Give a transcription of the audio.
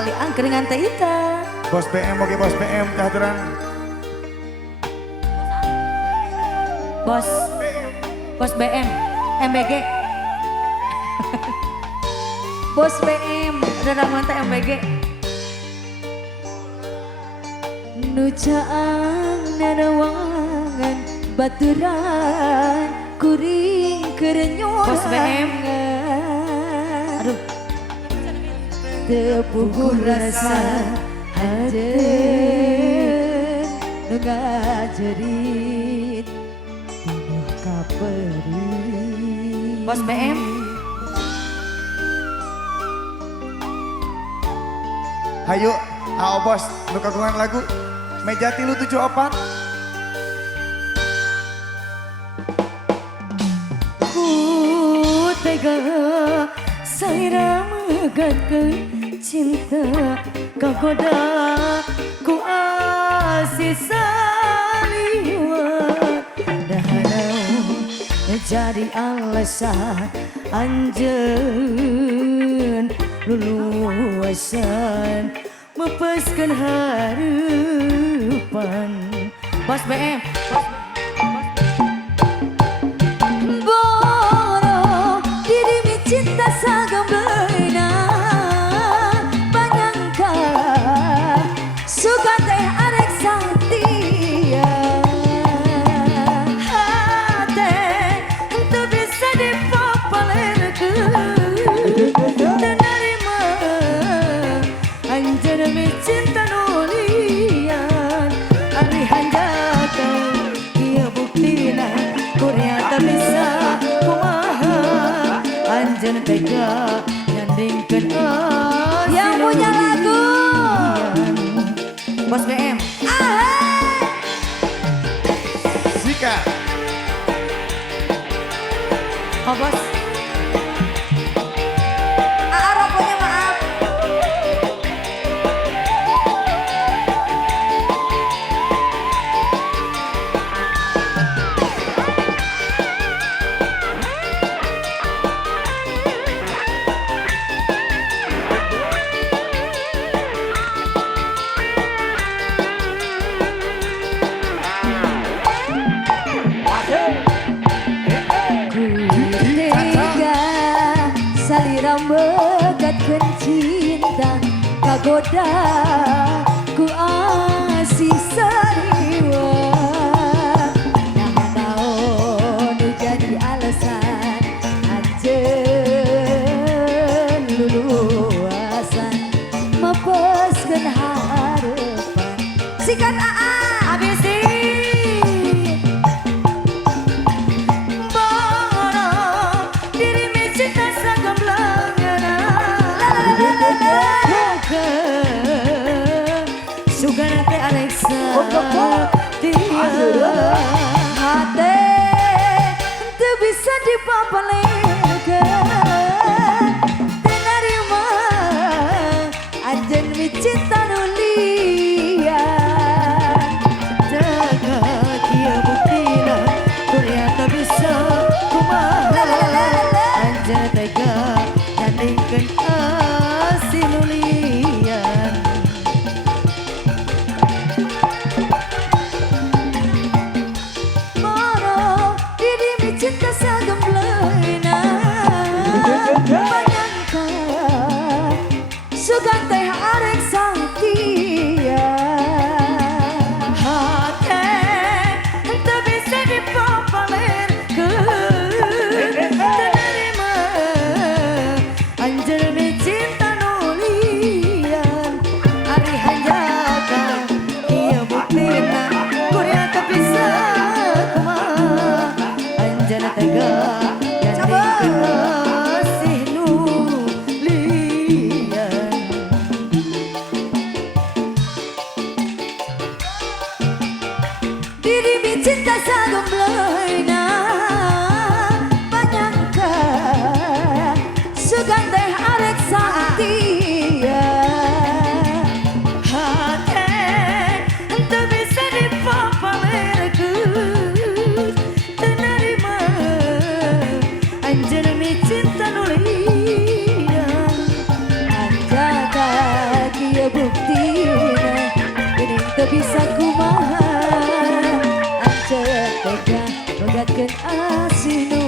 kali angkringan teh ita. Bos BM, oke bos BM, kehadiran. Bos BM, MBG. Bos BM, Raraman teh MBG. Nucaang narawangan baturan kuring kerenyorangan. Bos BM. Aduh. Tepuguh rasa hajen nu ngajerit pinuh kaperi. Bos BM. Hayu, ao bos, lu kagungan lagu. Meja tilu 74. Ku tega saira megatkeun cinta kagoda ku asih saliwat dahanau jadi alasan anjeun luluasan mepeskeun hareupan. Bos BM. Boro diri mi cinta sagambeuna panyangka suka teh arek satia hate teu bisa dipapalerkeun teu narima anjeun mi cinta nulian ari hanjakeun ieu buktina kurea teu bisa kumaha anjeun tega nyandingkeun yang punya lagu. Bos BM. Zika. Oh bos. Rokoknya maaf. Salira megatkeun cinta kagoda ku asih sariwa naon nu jadi alasan anjeun luluasan mepeskeun hareupan. Sikat AA abisi Sugana teh Alexa dia hate teu bisa dipapalekeun teu narima anjeun mi cinta nu lian jagat ieu buktina kurea teu bisa kumaha anjeun tega nyandingkeun asih nu lian. Cinta sagamleuna panyangka sugan teh arek satia hate teu bisa dipapalerkeun teu narima anjeun mi cinta nu lian ari hanjaka ieu buktina kurea teu bisa kumaha anjeun tega nyandingkeun asih nu lian. teu bisa kumaha aja tega bogakeun asih nu